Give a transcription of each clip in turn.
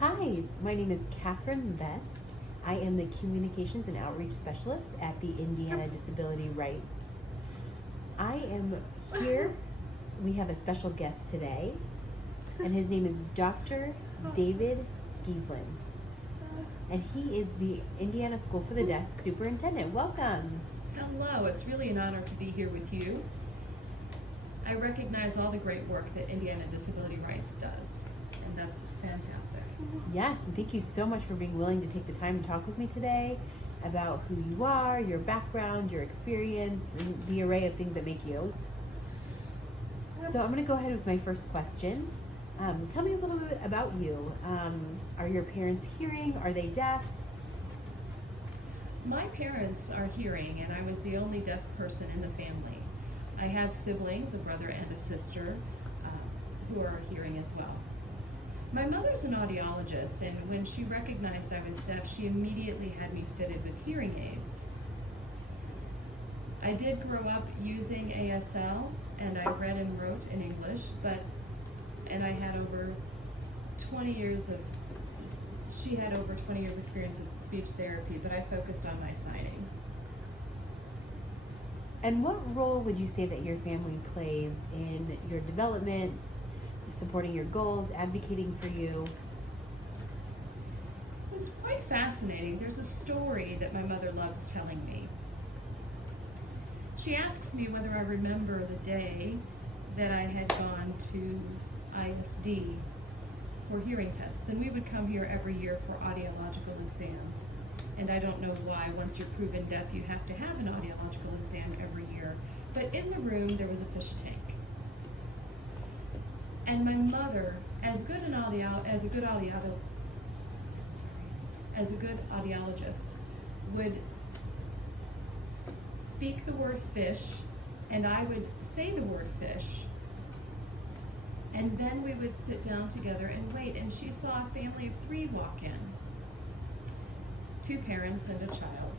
Hi, my name is Catherine Best. I am the Communications and Outreach Specialist at the Indiana Disability Rights. I am here. We have a special guest today, and his name is Dr. David Geeslin. And he is the Indiana School for the Deaf Superintendent. Welcome. Hello, it's really an honor to be here with you. I recognize all the great work that Indiana Disability Rights does, and that's fantastic. Yes, and thank you so much for being willing to take the time to talk with me today about who you are, your background, your experience, and the array of things that make you. So I'm going to go ahead with my first question. Tell me a little bit about you. Are your parents hearing? Are they deaf? My parents are hearing, and I was the only deaf person in the family. I have siblings, a brother and a sister, who are hearing as well. My mother's an audiologist, and when she recognized I was deaf, she immediately had me fitted with hearing aids. I did grow up using ASL, and I read and wrote in English, and I had over 20 years of, she had over 20 years experience in speech therapy, but I focused on my signing. And what role would you say that your family plays in your development, supporting your goals, advocating for you? It was quite fascinating. There's a story that my mother loves telling me. She asks me whether I remember the day that I had gone to ISD for hearing tests, and we would come here every year for audiological exams. And I don't know why, once you're proven deaf, you have to have an audiological exam every year. But in the room, there was a fish tank. And my mother, as a good audiologist, would speak the word fish, and I would say the word fish, and then we would sit down together and wait, and she saw a family of 3 walk in. 2 parents and a child.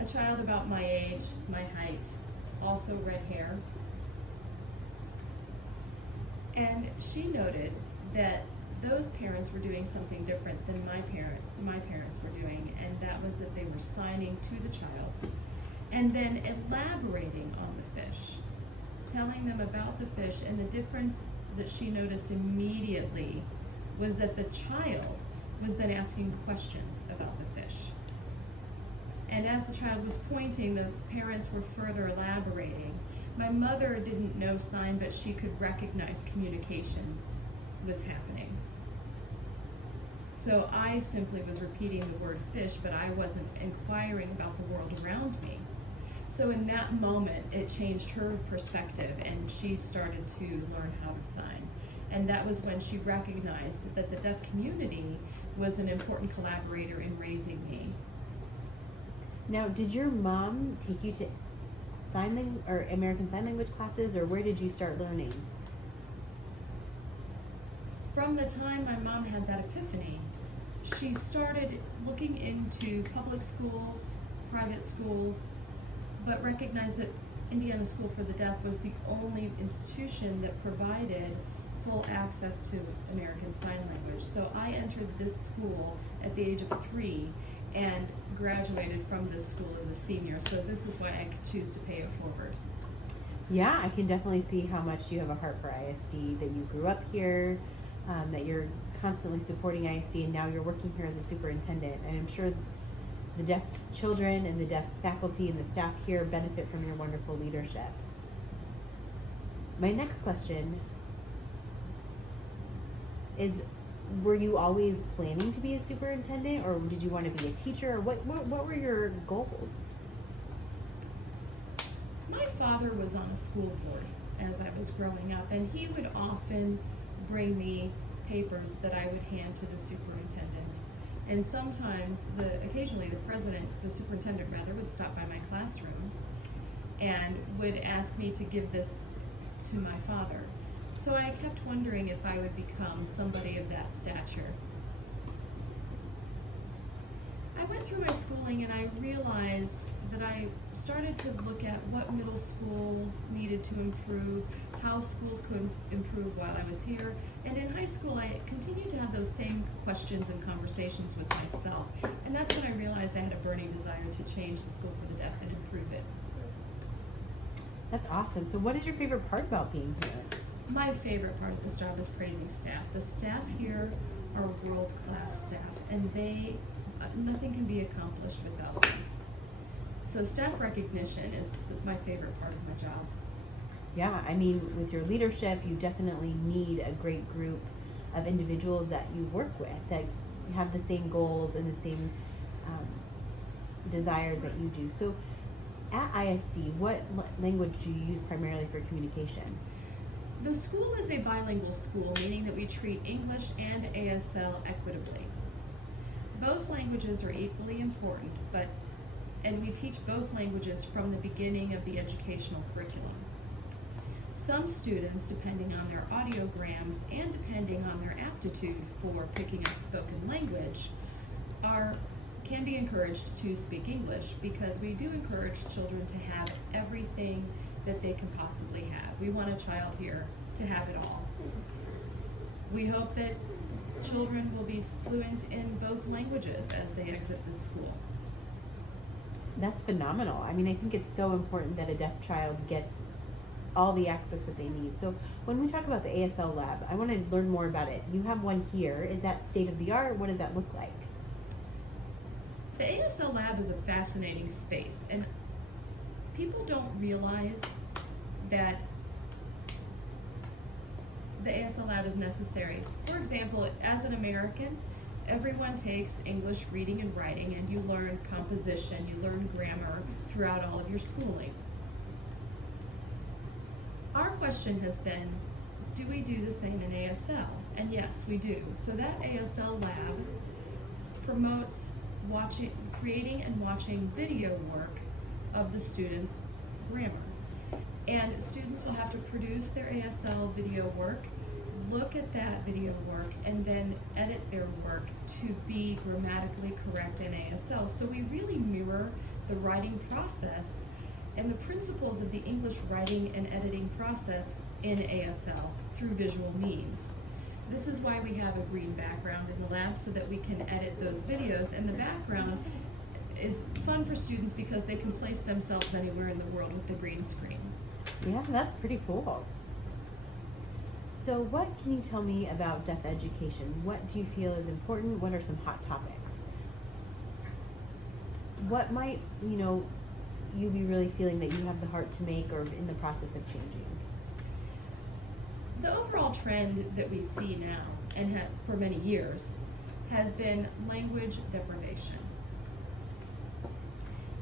A child about my age, my height, also red hair. And she noted that those parents were doing something different than my parents were doing, and that was that they were signing to the child and then elaborating on the fish, telling them about the fish. And the difference that she noticed immediately was that the child was then asking questions about the fish. And as the child was pointing, the parents were further elaborating. My mother didn't know sign, but she could recognize communication was happening. So I simply was repeating the word fish, but I wasn't inquiring about the world around me. So in that moment, it changed her perspective, and she started to learn how to sign. And that was when she recognized that the deaf community was an important collaborator in raising me. Now, did your mom take you to sign language or American Sign Language classes, or where did you start learning? From the time my mom had that epiphany, she started looking into public schools, private schools, but recognized that Indiana School for the Deaf was the only institution that provided full access to American Sign Language. So I entered this school at the age of 3 and graduated from this school as a senior. So this is why I could choose to pay it forward. Yeah, I can definitely see how much you have a heart for ISD, that you grew up here, that you're constantly supporting ISD, and now you're working here as a superintendent. And I'm sure the deaf children and the deaf faculty and the staff here benefit from your wonderful leadership. My next question is, were you always planning to be a superintendent, or did you want to be a teacher, or what were your goals? My father was on a school board as I was growing up, and he would often bring me papers that I would hand to the superintendent. And sometimes, occasionally the superintendent rather, would stop by my classroom and would ask me to give this to my father. So I kept wondering if I would become somebody of that stature. I went through my schooling and I realized that I started to look at what middle schools needed to improve, how schools could improve while I was here. And in high school, I continued to have those same questions and conversations with myself. And that's when I realized I had a burning desire to change the School for the Deaf and improve it. That's awesome. So what is your favorite part about being here? My favorite part of this job is praising staff. The staff here are world-class staff, and nothing can be accomplished without them. So staff recognition is my favorite part of my job. Yeah, I mean, with your leadership, you definitely need a great group of individuals that you work with that have the same goals and the same desires that you do. So at ISD, what language do you use primarily for communication? The school is a bilingual school, meaning that we treat English and ASL equitably. Both languages are equally important, and we teach both languages from the beginning of the educational curriculum. Some students, depending on their audiograms and depending on their aptitude for picking up spoken language, can be encouraged to speak English, because we do encourage children to have everything that they can possibly have. We want a child here to have it all. We hope that children will be fluent in both languages as they exit the school. That's phenomenal. I mean, I think it's so important that a deaf child gets all the access that they need. So when we talk about the ASL lab, I want to learn more about it. You have one here. Is that state of the art? What does that look like? The ASL lab is a fascinating space, and people don't realize that the ASL lab is necessary. For example, as an American, everyone takes English reading and writing, and you learn composition, you learn grammar throughout all of your schooling. Our question has been, do we do the same in ASL? And yes, we do. So that ASL lab promotes creating and watching video work of the students' grammar. And students will have to produce their ASL video work, look at that video work, and then edit their work to be grammatically correct in ASL. So we really mirror the writing process and the principles of the English writing and editing process in ASL through visual means. This is why we have a green background in the lab, so that we can edit those videos, and the background is fun for students because they can place themselves anywhere in the world with the green screen. Yeah, that's pretty cool. So what can you tell me about deaf education? What do you feel is important? What are some hot topics? What might, you be really feeling that you have the heart to make or in the process of changing? The overall trend that we see now, and for many years, has been language deprivation.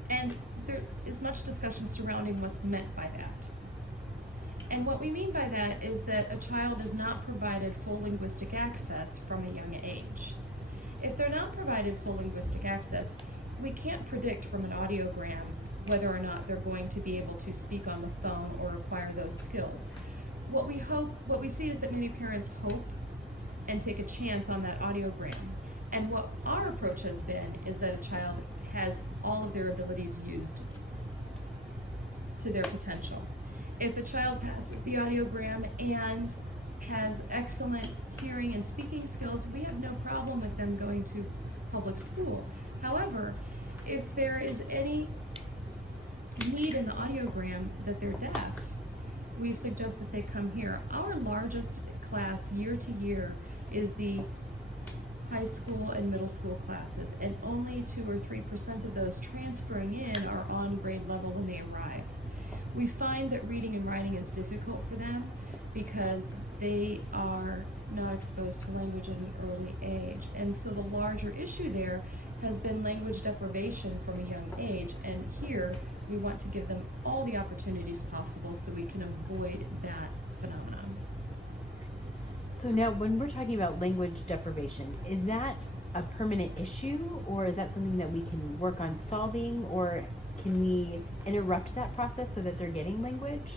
And there is much discussion surrounding what's meant by that. And what we mean by that is that a child is not provided full linguistic access from a young age. If they're not provided full linguistic access, we can't predict from an audiogram whether or not they're going to be able to speak on the phone or acquire those skills. What we see is that many parents hope and take a chance on that audiogram. And what our approach has been is that a child has all of their abilities used to their potential. If a child passes the audiogram and has excellent hearing and speaking skills, we have no problem with them going to public school. However, if there is any need in the audiogram that they're deaf, we suggest that they come here. Our largest class year to year is the high school and middle school classes, and only 2 or 3% of those transferring in are on grade level when they arrive. We find that reading and writing is difficult for them because they are not exposed to language at an early age. And so the larger issue there has been language deprivation from a young age, and here we want to give them all the opportunities possible so we can avoid that phenomenon. So now when we're talking about language deprivation, is that a permanent issue, or is that something that we can work on solving, or can we interrupt that process so that they're getting language?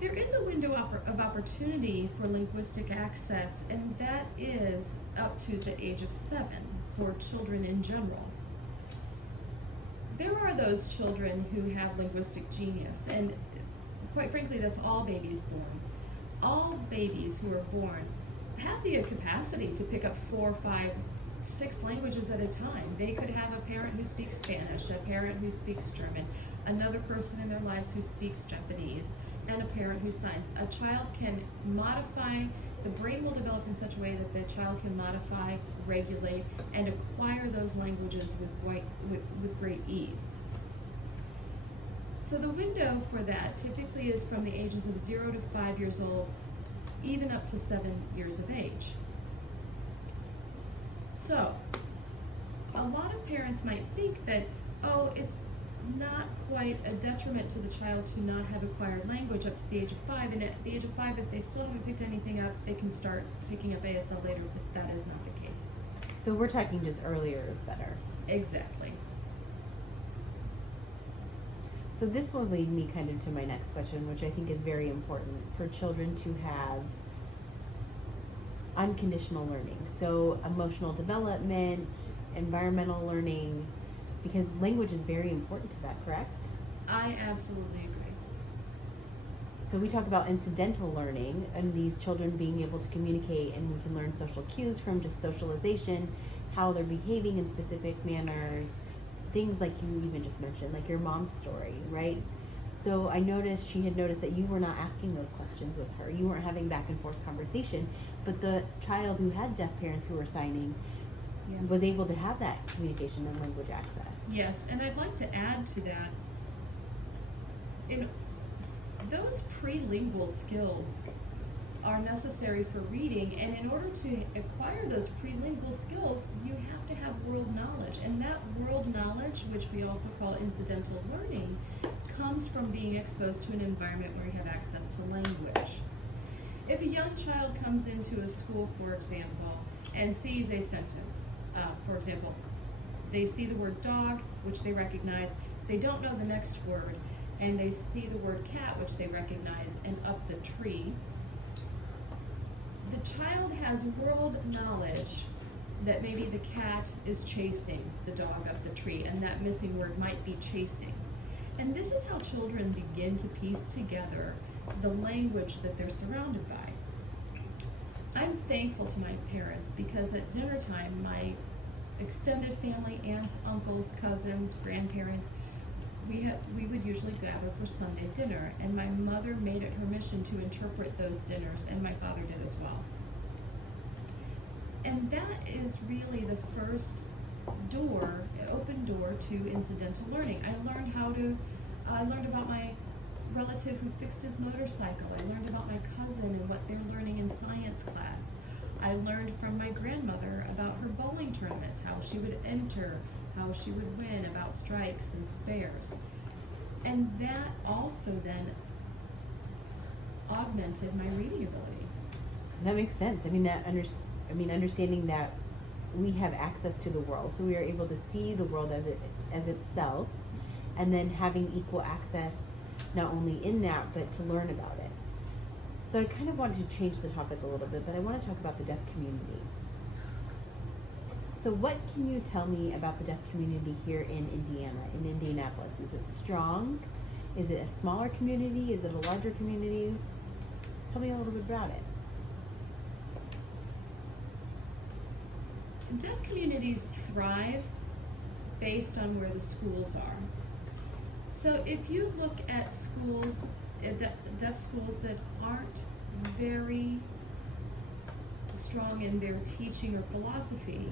There is a window of opportunity for linguistic access, and that is up to the age of 7 for children in general. there are those children who have linguistic genius, and quite frankly, that's all babies born. All babies who are born have the capacity to pick up 4, 5, 6 languages at a time. They could have a parent who speaks Spanish, a parent who speaks German, another person in their lives who speaks Japanese, and a parent who signs. A child can modify, the brain will develop in such a way that the child can modify, regulate, and acquire those languages with great ease. So the window for that typically is from the ages of 0 to 5 years old, even up to 7 years of age. So, a lot of parents might think that, oh, it's not quite a detriment to the child to not have acquired language up to the age of 5, and at the age of 5, if they still haven't picked anything up, they can start picking up ASL later, but that is not the case. So we're talking just earlier is better. Exactly. So this will lead me kind of to my next question, which I think is very important for children to have unconditional learning. So emotional development, environmental learning, because language is very important to that, correct? I absolutely agree. So we talk about incidental learning and these children being able to communicate, and we can learn social cues from just socialization, how they're behaving in specific manners, things like you even just mentioned, like your mom's story, right? So I noticed, she had noticed that you were not asking those questions with her. You weren't having back and forth conversation, but the child who had deaf parents who were signing was able to have that communication and language access. Yes, and I'd like to add to that, those prelingual skills are necessary for reading, and in order to acquire those prelingual skills, you have to have world knowledge, and that world knowledge, which we also call incidental learning, comes from being exposed to an environment where you have access to language. If a young child comes into a school, for example, and sees a sentence, for example, they see the word dog, which they recognize, they don't know the next word, and they see the word cat, which they recognize, and up the tree, the child has world knowledge that maybe the cat is chasing the dog up the tree, and that missing word might be chasing. And this is how children begin to piece together the language that they're surrounded by. I'm thankful to my parents because at dinner time, my extended family, aunts, uncles, cousins, grandparents, we would usually gather for Sunday dinner, and my mother made it her mission to interpret those dinners, and my father did as well. And that is really the first open door to incidental learning. I learned about my relative who fixed his motorcycle. I learned about my cousin and what they're learning in science class. I learned from my grandmother about her bowling tournaments, how she would enter, how she would win, about strikes and spares. And that also then augmented my reading ability. That makes sense. I mean, understanding that we have access to the world, so we are able to see the world as itself, and then having equal access not only in that, but to learn about it. So I kind of wanted to change the topic a little bit, but I want to talk about the deaf community. So what can you tell me about the deaf community here in Indiana, in Indianapolis? Is it strong? Is it a smaller community? Is it a larger community? Tell me a little bit about it. Deaf communities thrive based on where the schools are. So if you look at schools, deaf schools that aren't very strong in their teaching or philosophy,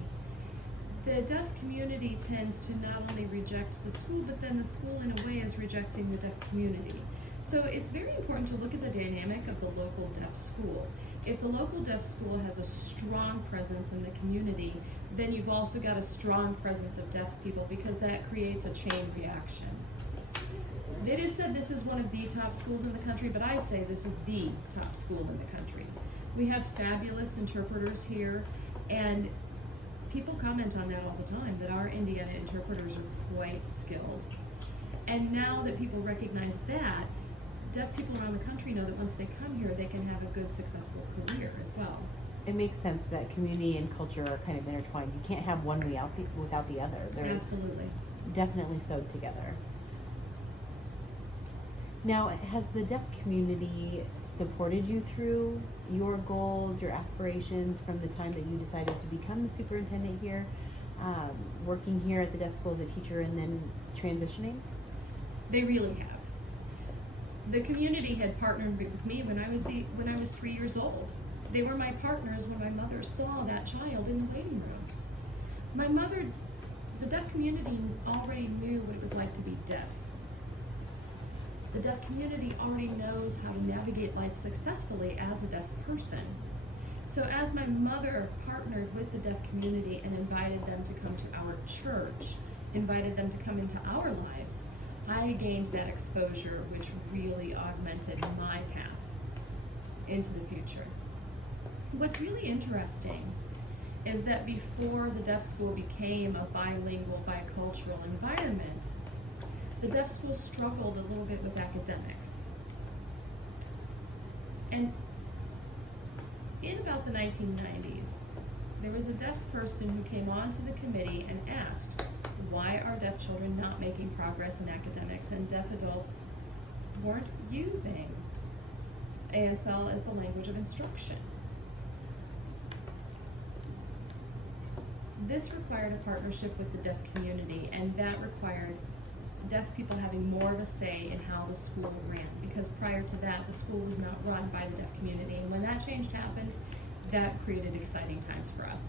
the deaf community tends to not only reject the school, but then the school in a way is rejecting the deaf community. So it's very important to look at the dynamic of the local deaf school. If the local deaf school has a strong presence in the community, then you've also got a strong presence of deaf people, because that creates a chain reaction. It is said this is one of the top schools in the country, but I say this is the top school in the country. We have fabulous interpreters here, and people comment on that all the time, that our Indiana interpreters are quite skilled. And now that people recognize that, deaf people around the country know that once they come here, they can have a good, successful career as well. It makes sense that community and culture are kind of intertwined. You can't have one without the other. Absolutely. definitely sewed together. Now, has the deaf community supported you through your goals, your aspirations from the time that you decided to become the superintendent here, working here at the deaf school as a teacher and then transitioning? They really have. The community had partnered with me when I was 3 years old. They were my partners when my mother saw that child in the waiting room. My mother, the deaf community already knew what it was like to be deaf. The deaf community already knows how to navigate life successfully as a deaf person. So as my mother partnered with the deaf community and invited them to come to our church, invited them to come into our lives, I gained that exposure, which really augmented my path into the future. What's really interesting is that before the deaf school became a bilingual, bicultural environment, the deaf school struggled a little bit with academics. And in about the 1990s, there was a deaf person who came onto the committee and asked, why are deaf children not making progress in academics, and deaf adults weren't using ASL as the language of instruction? This required a partnership with the deaf community, and that required deaf people having more of a say in how the school ran, because prior to that, the school was not run by the deaf community, and when that change happened, that created exciting times for us.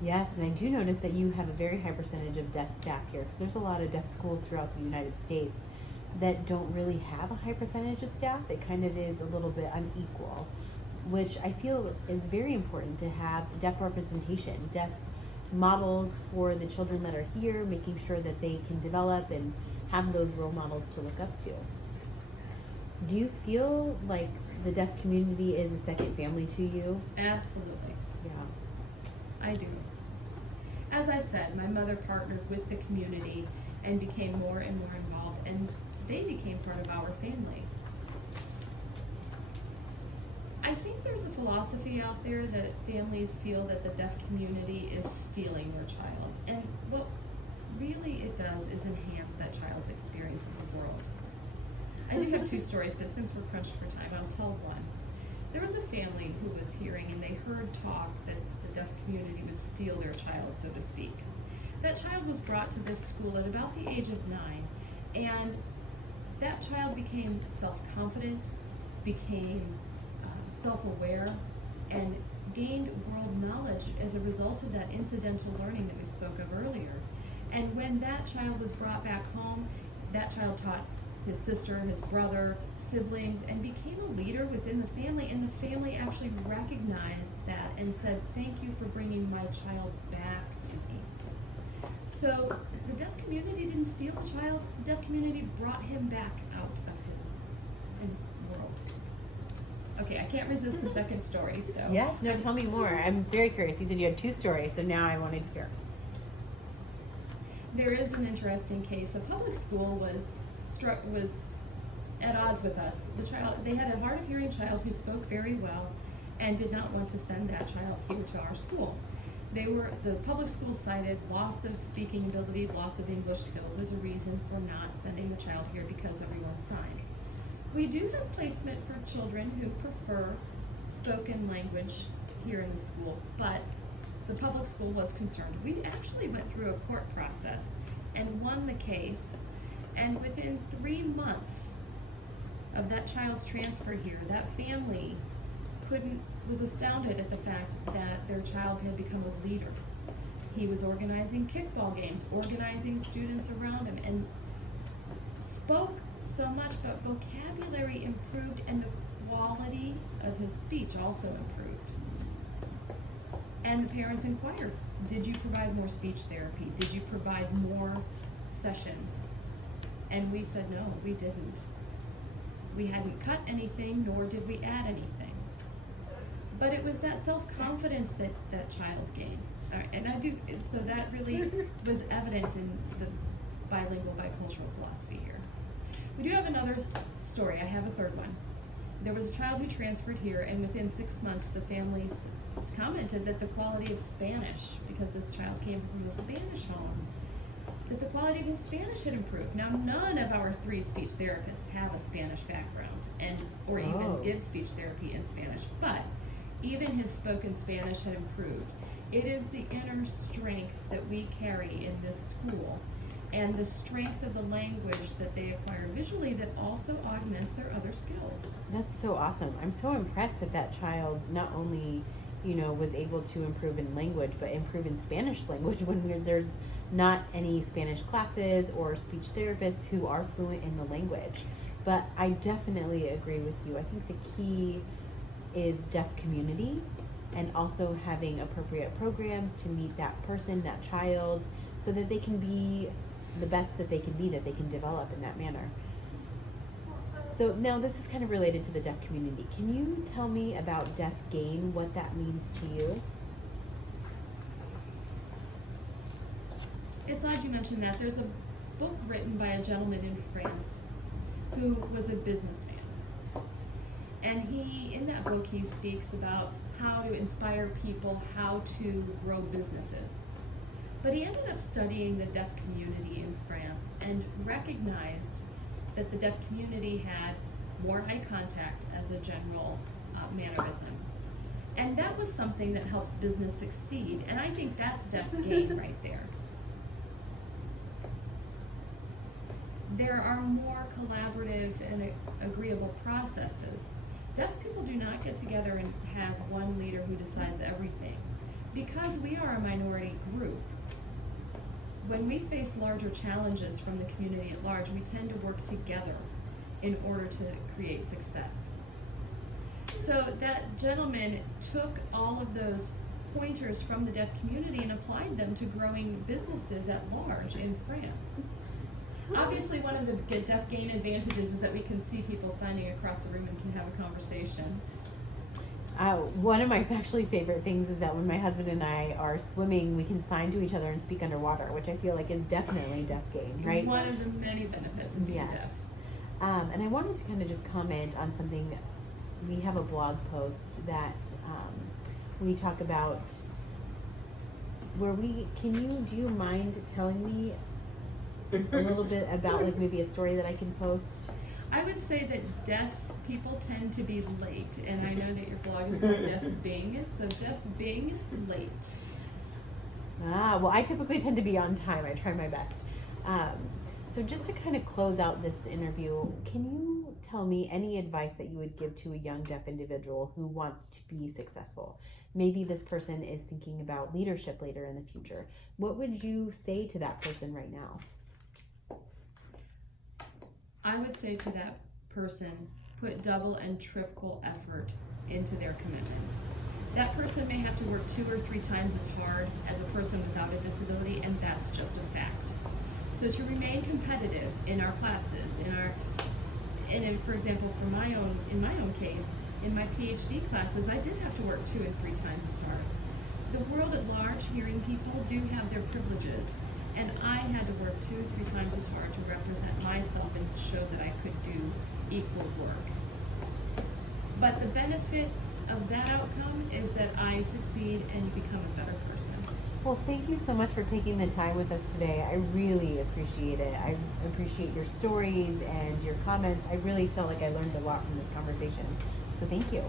Yes, and I do notice that you have a very high percentage of deaf staff here, because there's a lot of deaf schools throughout the United States that don't really have a high percentage of staff. It kind of is a little bit unequal, which I feel is very important to have deaf representation, deaf models for the children that are here, making sure that they can develop and have those role models to look up to. Do you feel like the deaf community is a second family to you? Absolutely. Yeah. I do. As I said, my mother partnered with the community and became more and more involved, and they became part of our family. I think there's a philosophy out there that families feel that the deaf community is stealing their child, and what really it does is enhance that child's experience of the world. I do have two stories, but since we're crunched for time, I'll tell one. There was a family who was hearing, and they heard talk that the deaf community would steal their child, so to speak. That child was brought to this school at about the age of 9, and that child became self-confident, became self-aware, and gained world knowledge as a result of that incidental learning that we spoke of earlier. And when that child was brought back home, that child taught his sister, his brother, siblings, and became a leader within the family, and the family actually recognized that and said, thank you for bringing my child back to me. So the deaf community didn't steal the child, the deaf community brought him back out of his world. Okay, I can't resist the second story, so. Yes, no, tell me more. I'm very curious. You said you had two stories, so now I want to hear. There is an interesting case. A public school was at odds with us. They had a hard of hearing child who spoke very well and did not want to send that child here to our school. The public school cited loss of speaking ability, loss of English skills as a reason for not sending the child here because everyone signs. We do have placement for children who prefer spoken language here in the school, but the public school was concerned. We actually went through a court process and won the case, and within 3 months of that child's transfer here, that family was astounded at the fact that their child had become a leader. He was organizing kickball games, organizing students around him, and spoke so much, but vocabulary improved and the quality of his speech also improved. And the parents inquired, did you provide more speech therapy? Did you provide more sessions? And we said, no, we didn't. We hadn't cut anything, nor did we add anything. But it was that self-confidence that that child gained. So that really was evident in the bilingual, bicultural philosophy here. We do have another story. I have a third one. There was a child who transferred here, and within 6 months, the families commented that the quality of Spanish, because this child came from a Spanish home, that the quality of his Spanish had improved. Now, none of our 3 speech therapists have a Spanish background or even give speech therapy in Spanish, but even his spoken Spanish had improved. It is the inner strength that we carry in this school and the strength of the language that they acquire visually that also augments their other skills. That's so awesome. I'm so impressed that that child not only, was able to improve in language, but improve in Spanish language when there's not any Spanish classes or speech therapists who are fluent in the language. But I definitely agree with you. I think the key is deaf community and also having appropriate programs to meet that person, that child, so that they can be the best that they can be, that they can develop in that manner. So now this is kind of related to the deaf community. Can you tell me about deaf gain, what that means to you? It's odd you mentioned that. There's a book written by a gentleman in France who was a businessman. And in that book, he speaks about how to inspire people, how to grow businesses. But he ended up studying the deaf community in France and recognized that the deaf community had more eye contact as a general mannerism. And that was something that helps business succeed. And I think that's deaf gain right there. There are more collaborative and agreeable processes. Deaf people do not get together and have one leader who decides everything. Because we are a minority group, when we face larger challenges from the community at large, we tend to work together in order to create success. So that gentleman took all of those pointers from the deaf community and applied them to growing businesses at large in France. Obviously, one of the deaf gain advantages is that we can see people signing across the room and can have a conversation. One of my actually favorite things is that when my husband and I are swimming, we can sign to each other and speak underwater, which I feel like is definitely deaf gain, right? One of the many benefits of being deaf. And I wanted to kind of just comment on something. We have a blog post that we talk about where do you mind telling me a little bit about like maybe a story that I can post? I would say that deaf people tend to be late, and I know that your blog is called Deaf Bing, so Deaf Bing late. Well, I typically tend to be on time. I try my best. So just to kind of close out this interview, can you tell me any advice that you would give to a young deaf individual who wants to be successful? Maybe this person is thinking about leadership later in the future. What would you say to that person right now? I would say to that person, put double and triple effort into their commitments. That person may have to work 2 or 3 times as hard as a person without a disability, and that's just a fact. So to remain competitive in our classes, for example, in my own case, in my PhD classes, I did have to work 2 and 3 times as hard. The world at large, hearing people do have their privileges, and I had to work 2 or 3 times as hard to represent myself and show that I could do equal work. But the benefit of that outcome is that I succeed and you become a better person. Well, thank you so much for taking the time with us today. I really appreciate it. I appreciate your stories and your comments. I really felt like I learned a lot from this conversation. So thank you.